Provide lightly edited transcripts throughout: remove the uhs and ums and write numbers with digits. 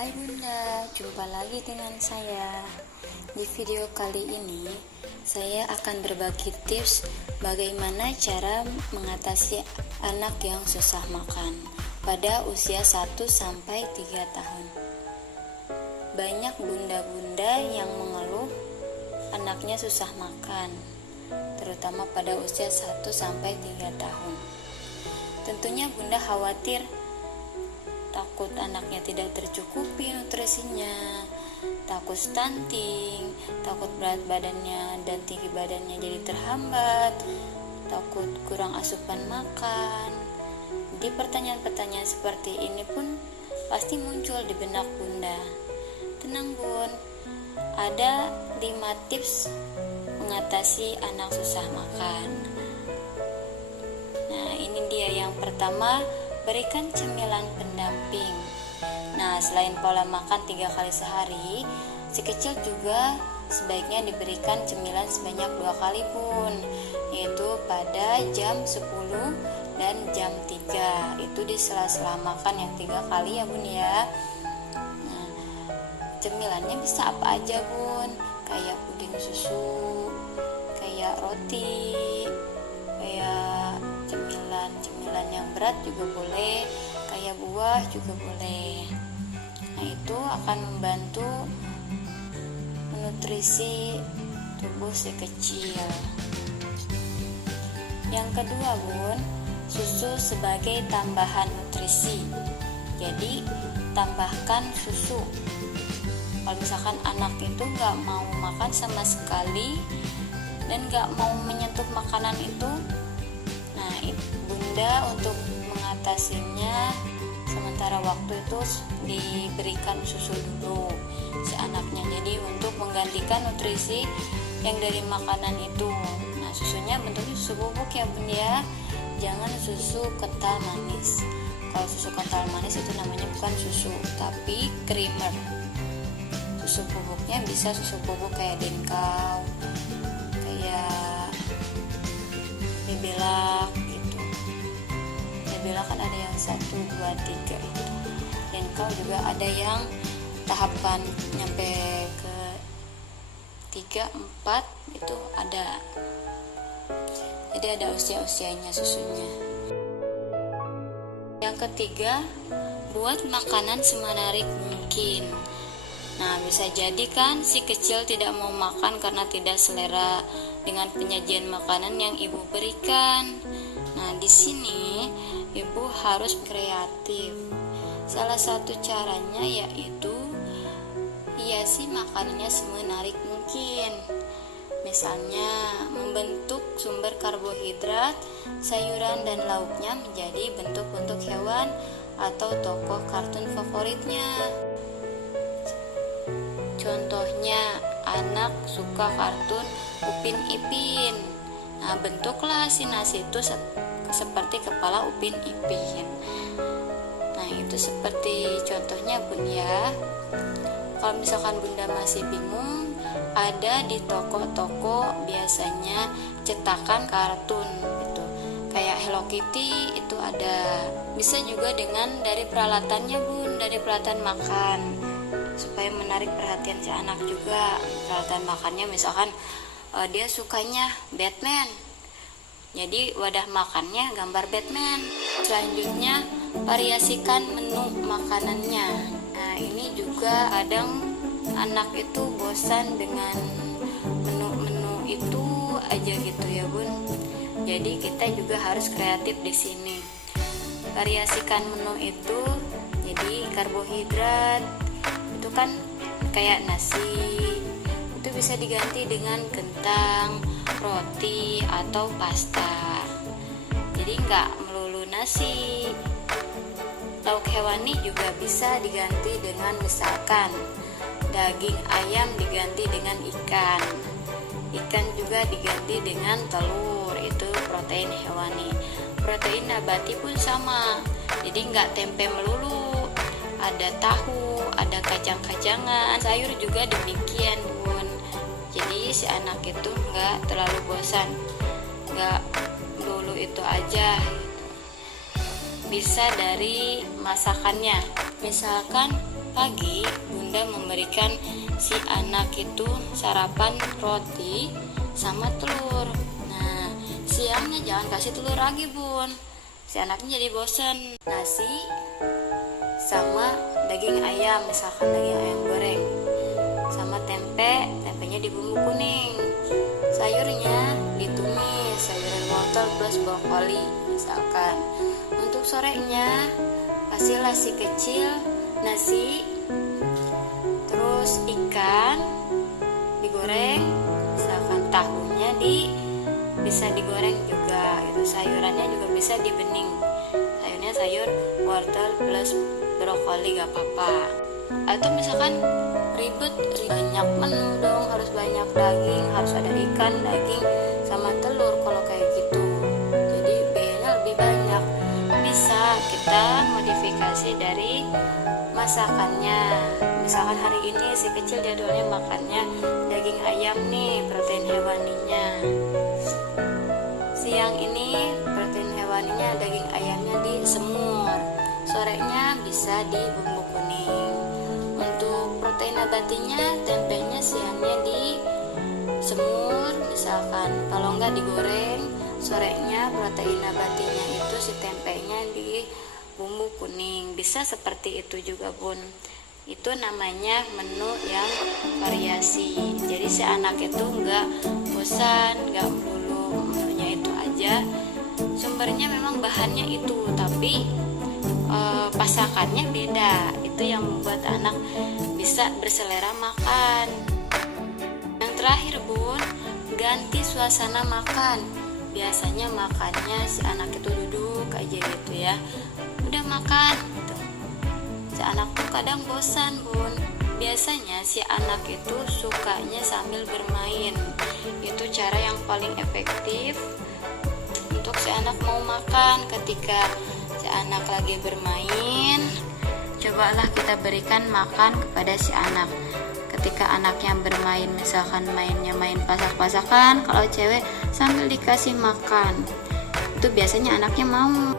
Hai Bunda, jumpa lagi dengan saya. Di video kali ini, saya akan berbagi tips bagaimana cara mengatasi anak yang susah makan pada usia 1-3 tahun. Banyak bunda-bunda yang mengeluh anaknya susah makan, terutama pada usia 1-3 tahun. Tentunya Bunda khawatir, takut anaknya tidak tercukupi nutrisinya, takut stunting, takut berat badannya dan tinggi badannya jadi terhambat, takut kurang asupan makan. Di pertanyaan-pertanyaan seperti ini pun pasti muncul di benak Bunda. Tenang Bun, ada 5 tips mengatasi anak susah makan. Nah, ini dia yang pertama, berikan cemilan pendamping. Nah, selain pola makan 3 kali sehari, si kecil juga sebaiknya diberikan cemilan sebanyak 2 kali pun, yaitu pada jam 10 dan jam 3. Itu di sela-sela makan yang 3 kali ya Bun ya. Nah, cemilannya bisa apa aja Bun, kayak puding susu, kayak roti, kayak cemilan yang berat juga boleh, kayak buah juga boleh. Nah, itu akan membantu menutrisi tubuh si kecil. Yang kedua Bun, susu sebagai tambahan nutrisi. Jadi tambahkan susu. Kalau misalkan anak itu gak mau makan sama sekali dan gak mau menyentuh makanan itu, nah Bunda untuk mengatasinya sementara waktu itu diberikan susu dulu si anaknya. Jadi untuk menggantikan nutrisi yang dari makanan itu. Nah, susunya bentuknya susu bubuk ya Bun ya, jangan susu kental manis. Kalau susu kental manis itu namanya bukan susu, tapi creamer. Susu bubuknya bisa susu bubuk kayak Denkau, kayak Bebelak gitu. Bebelak kan ada yang 1, 2, 3 itu. Denkau juga ada yang tahapan nyampe ke 3, 4 itu ada. Jadi ada usia-usianya susunya. Yang ketiga, buat makanan semenarik mungkin. Nah, bisa jadi kan si kecil tidak mau makan karena tidak selera dengan penyajian makanan yang ibu berikan. Nah, di sini ibu harus kreatif. Salah satu caranya yaitu hiasi makanannya semenarik mungkin. Misalnya, membentuk sumber karbohidrat, sayuran dan lauknya menjadi bentuk-bentuk hewan atau tokoh kartun favoritnya. Contohnya, anak suka kartun Upin Ipin. Nah, bentuklah si nasi itu seperti kepala Upin Ipin. Nah, itu seperti contohnya Bun ya. Kalau misalkan Bunda masih bingung, ada di toko-toko biasanya cetakan kartun gitu. Kayak Hello Kitty itu ada. Bisa juga dengan dari peralatannya Bun, dari peralatan makan, supaya menarik perhatian si anak juga. Peralatan makannya misalkan dia sukanya Batman, jadi wadah makannya gambar Batman. Selanjutnya, variasikan menu makanannya. Nah, ini juga kadang anak itu bosan dengan menu-menu itu aja gitu ya Bun. Jadi kita juga harus kreatif di sini. Variasikan menu itu, jadi karbohidrat itu kan kayak nasi, itu bisa diganti dengan kentang, roti, atau pasta. Jadi nggak melulu nasi. Lauk hewani juga bisa diganti dengan misalkan daging ayam diganti dengan ikan. Ikan juga diganti dengan telur, itu protein hewani. Protein nabati pun sama. Jadi nggak tempe melulu. Ada tahu, ada kacang-kacangan, sayur juga demikian Bun. Jadi si anak itu nggak terlalu bosan, nggak dulu itu aja. Bisa dari masakannya, misalkan pagi bunda memberikan si anak itu sarapan roti sama telur. Nah, siangnya jangan kasih telur lagi bun, si anaknya jadi bosan. Nasi sama daging ayam, misalkan daging ayam goreng sama tempenya dibumbu kuning, sayurnya ditumis, sayuran wortel plus brokoli misalkan. Untuk sorenya kasihlah si kecil nasi, terus ikan digoreng, misalkan tahunya bisa digoreng juga, itu sayurannya juga bisa dibening, sayurnya sayur wortel plus brokoli gak apa-apa. Atau misalkan ribet banyak menu dong, harus banyak daging, harus ada ikan, daging sama telur. Kalau kayak gitu jadi biayanya lebih banyak. Bisa kita modifikasi dari masakannya. Misalkan hari ini si kecil jadwalnya makannya daging ayam nih, protein hewaninya. Siang ini protein hewaninya daging ayamnya disemur, sorenya bisa di bumbu kuning. Untuk protein nabatinya tempenya siangnya disemur misalkan, kalau enggak digoreng, sorenya protein nabatinya itu si tempenya di bumbu kuning. Bisa seperti itu juga bun. Itu namanya menu yang variasi. Jadi si anak itu enggak bosan, enggak melulu menunya itu aja. Sumbernya memang bahannya itu, tapi pasakannya beda. Itu yang membuat anak bisa berselera makan. Yang terakhir bun, ganti suasana makan. Biasanya makannya si anak itu duduk aja gitu ya, udah makan gitu. Si anak tuh kadang bosan bun. Biasanya si anak itu sukanya sambil bermain. Itu cara yang paling efektif untuk si anak mau makan. Ketika si anak lagi bermain, cobalah kita berikan makan kepada si anak. Ketika anaknya bermain, misalkan mainnya main pasak-pasakan, kalau cewek sambil dikasih makan, itu biasanya anaknya mau.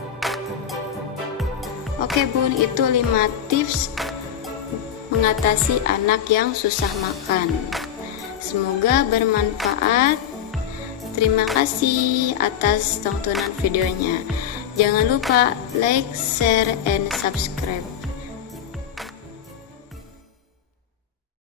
Oke bun, itu 5 tips mengatasi anak yang susah makan. Semoga bermanfaat. Terima kasih atas tontonan videonya. Jangan lupa like, share, and subscribe.